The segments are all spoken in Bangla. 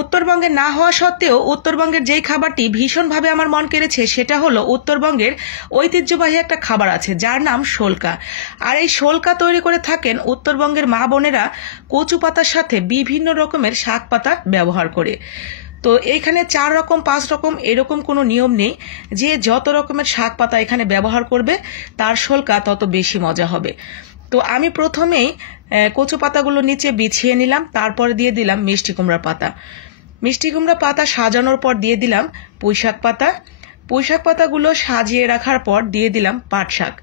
উত্তরবঙ্গে না হওয়া সত্ত্বেও উত্তরবঙ্গের যেই খাবারটি ভীষণভাবে আমার মন কেড়েছে সেটা হলো উত্তরবঙ্গের ঐতিহ্যবাহী একটা খাবার আছে যার নাম শোলকা। আর এই শোলকা তৈরি করে থাকেন উত্তরবঙ্গের মা বোনেরা কচু পাতার সাথে বিভিন্ন রকমের শাক পাতা ব্যবহার করে। তো এইখানে 4 রকম 5 রকম এরকম কোনো নিয়ম নেই, যে যত রকমের শাক পাতা এখানে ব্যবহার করবে তার শোলকা তত বেশি মজা হবে। তো আমি প্রথমেই কচু পাতাগুলো নিচে বিছিয়ে নিলাম, তারপরে দিয়ে দিলাম মিষ্টি কুমড়া পাতা। মিষ্টি কুমড়া পাতা সাজানোর পর দিয়ে দিলাম পুঁইশাক পাতা। পুঁইশাক পাতাগুলো সাজিয়ে রাখার পর দিয়ে দিলাম পাট শাক।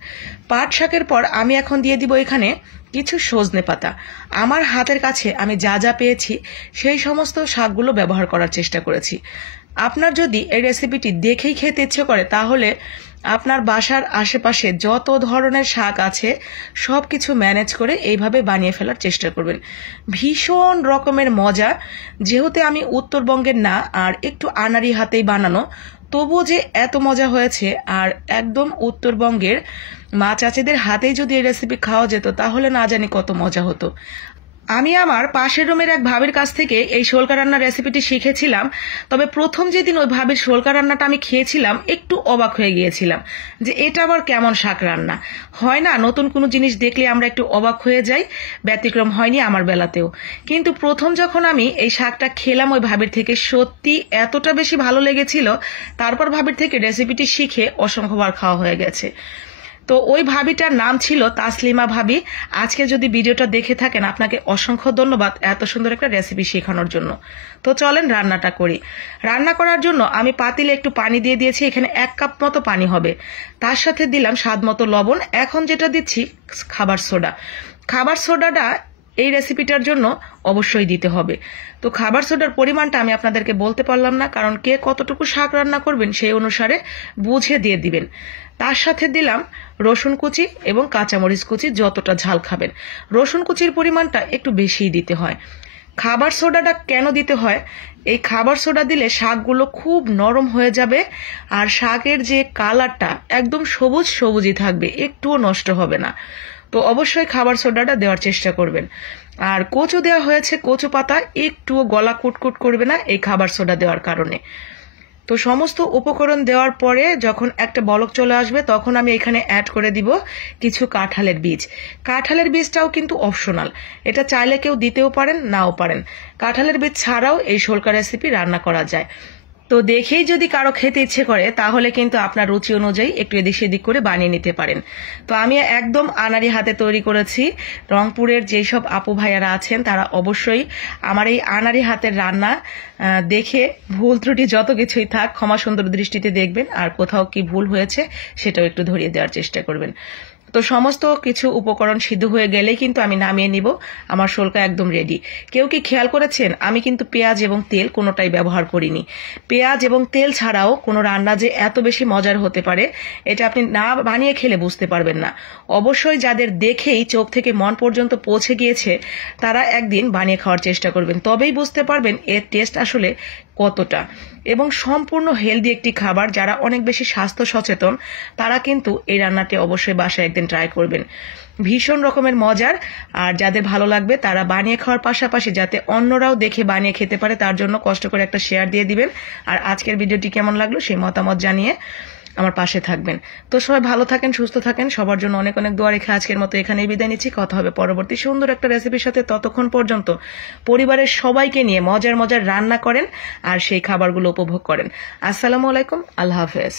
পাট শাকের পর আমি এখন দিয়ে দিব এখানে কিছু সজনে পাতা। আমার হাতের কাছে আমি যা যা পেয়েছি সেই সমস্ত শাকগুলো ব্যবহার করার চেষ্টা করেছি। আপনার যদি এই রেসিপিটি দেখেই খেতে ইচ্ছে করে তাহলে আপনার বাসার আশেপাশে যত ধরনের শাক আছে সব কিছু ম্যানেজ করে এইভাবে বানিয়ে ফেলার চেষ্টা করবেন। ভীষণ রকমের মজা। যেহেতু আমি উত্তরবঙ্গের না আর একটু আনাড়ি হাতেই বানানো, তবুও যে এত মজা হয়েছে। আর একদম উত্তরবঙ্গের মা চাচিদের হাতেই যদি এই রেসিপি খাওয়া যেত তাহলে না জানি কত মজা হতো। আমি আমার পাশের রুমের এক ভাবির কাছ থেকে এই শোলকা রান্নার রেসিপিটি শিখেছিলাম। তবে প্রথম যেদিন ওই ভাবির শোলকা রান্নাটা আমি খেয়েছিলাম একটু অবাক হয়ে গিয়েছিলাম যে এটা আবার কেমন শাক রান্না হয়। না, নতুন কোনো জিনিস দেখলে আমরা একটু অবাক হয়ে যাই, ব্যতিক্রম হয়নি আমার বেলাতেও। কিন্তু প্রথম যখন আমি এই শাকটা খেলাম ওই ভাবির থেকে, সত্যি এতটা বেশি ভালো লেগেছিল, তারপর ভাবির থেকে রেসিপিটি শিখে অসংখ্যবার খাওয়া হয়ে গেছে। তো ওই ভাবিটার নাম ছিল তাসলিমা ভাবি। আজকে যদি ভিডিওটা দেখে থাকেন আপনাকে অসংখ্য ধন্যবাদ এত সুন্দর একটা রেসিপি শেখানোর জন্য। তো চলেন রান্নাটা করি। রান্না করার জন্য আমি পাতিলে একটু পানি দিয়ে দিয়েছি, এখানে 1 কাপ মতো পানি হবে। তার সাথে দিলাম স্বাদ মতো লবণ। এখন যেটা দিচ্ছি খাবার সোডা। খাবার সোডাটা এই রেসিপিটার জন্য অবশ্যই দিতে হবে। তো খাবার সোডার পরিমাণটা আমি আপনাদেরকে বলতে পারলাম না, কারণ কে কতটুকু শাক রান্না করবেন সেই অনুসারে বুঝে দিয়ে দিবেন। তার সাথে দিলাম রসুন কুচি এবং কাঁচামরিচ কুচি, যতটা ঝাল খাবেন। রসুন কুচির পরিমাণটা একটু বেশিই দিতে হয়। খাবার সোডাটা কেন দিতে হয়? এই খাবার সোডা দিলে শাকগুলো খুব নরম হয়ে যাবে আর শাকের যে কালারটা একদম সবুজ সবুজই থাকবে, একটুও নষ্ট হবে না। তো অবশ্যই খাবার সোডাটা দেওয়ার চেষ্টা করবেন। আর কচু দেওয়া হয়েছে, কচু পাতা একটুও গলা কুটকুট করবে না এই খাবার সোডা দেওয়ার কারণে। তো সমস্ত উপকরণ দেওয়ার পরে যখন একটা বলক চলে আসবে তখন আমি এখানে অ্যাড করে দিব কিছু কাঁঠালের বীজ। কাঁঠালের বীজটাও কিন্তু অপশনাল, এটা চাইলে কেউ দিতেও পারেন নাও পারেন। কাঁঠালের বীজ ছাড়াও এই শোলকা রেসিপি রান্না করা যায়। তো দেখেই যদি কারো খেতে ইচ্ছে করে তাহলে কিন্তু আপনার রুচি অনুযায়ী একটু এদিক সেদিক করে বানিয়ে নিতে পারেন। তো আমি একদম আনাড়ি হাতে তৈরি করেছি। রংপুরের যেই সব আপু ভাইয়ারা আছেন তারা অবশ্যই আমার এই আনাড়ি হাতের রান্না দেখে ভুল ত্রুটি যত কিছুই থাক ক্ষমা সুন্দর দৃষ্টিতে দেখবেন, আর কোথাও কি ভুল হয়েছে সেটাও একটু ধরিয়ে দেওয়ার চেষ্টা করবেন। তো সমস্ত কিছু উপকরণ সিদ্ধ হয়ে গেলেই কিন্তু আমি নামিয়ে নিব। আমার শোলকা একদম রেডি। কেউ কি খেয়াল করেছেন আমি কিন্তু পেঁয়াজ এবং তেল কোনোটাই ব্যবহার করিনি। পেঁয়াজ এবং তেল ছাড়াও কোনো রান্না যে এত বেশি মজার হতে পারে এটা আপনি না বানিয়ে খেলে বুঝতে পারবেন না। অবশ্যই যাদের দেখেই চোখ থেকে মন পর্যন্ত পৌঁছে গিয়েছে তারা একদিন বানিয়ে খাওয়ার চেষ্টা করবেন, তবেই বুঝতে পারবেন এর টেস্ট আসলে কতটা। এবং সম্পূর্ণ হেলদি একটি খাবার। যারা অনেক বেশি স্বাস্থ্য সচেতন তারা কিন্তু এই রান্নাটি অবশ্যই বাসায় একদিন ট্রাই করবেন। ভীষণ রকমের মজার। আর যাদের ভালো লাগবে তারা বানিয়ে খাওয়ার পাশাপাশি যাতে অন্যরাও দেখে বানিয়ে খেতে পারে তার জন্য কষ্ট করে একটা শেয়ার দিয়ে দিবেন। আর আজকের ভিডিওটি কেমন লাগলো সেই মতামত জানিয়ে আমার পাশে থাকবেন। তো সবাই ভালো থাকেন, সুস্থ থাকেন। সবার জন্য অনেক অনেক দোয়া রেখে আজকের মতো এখানেই বিদায় নিচ্ছি। কথা হবে পরবর্তী সুন্দর একটা রেসিপির সাথে। ততক্ষণ পর্যন্ত পরিবারের সবাইকে নিয়ে মজার মজার রান্না করেন আর সেই খাবারগুলো উপভোগ করেন। আসসালামু আলাইকুম, আল্লাহ হাফেজ।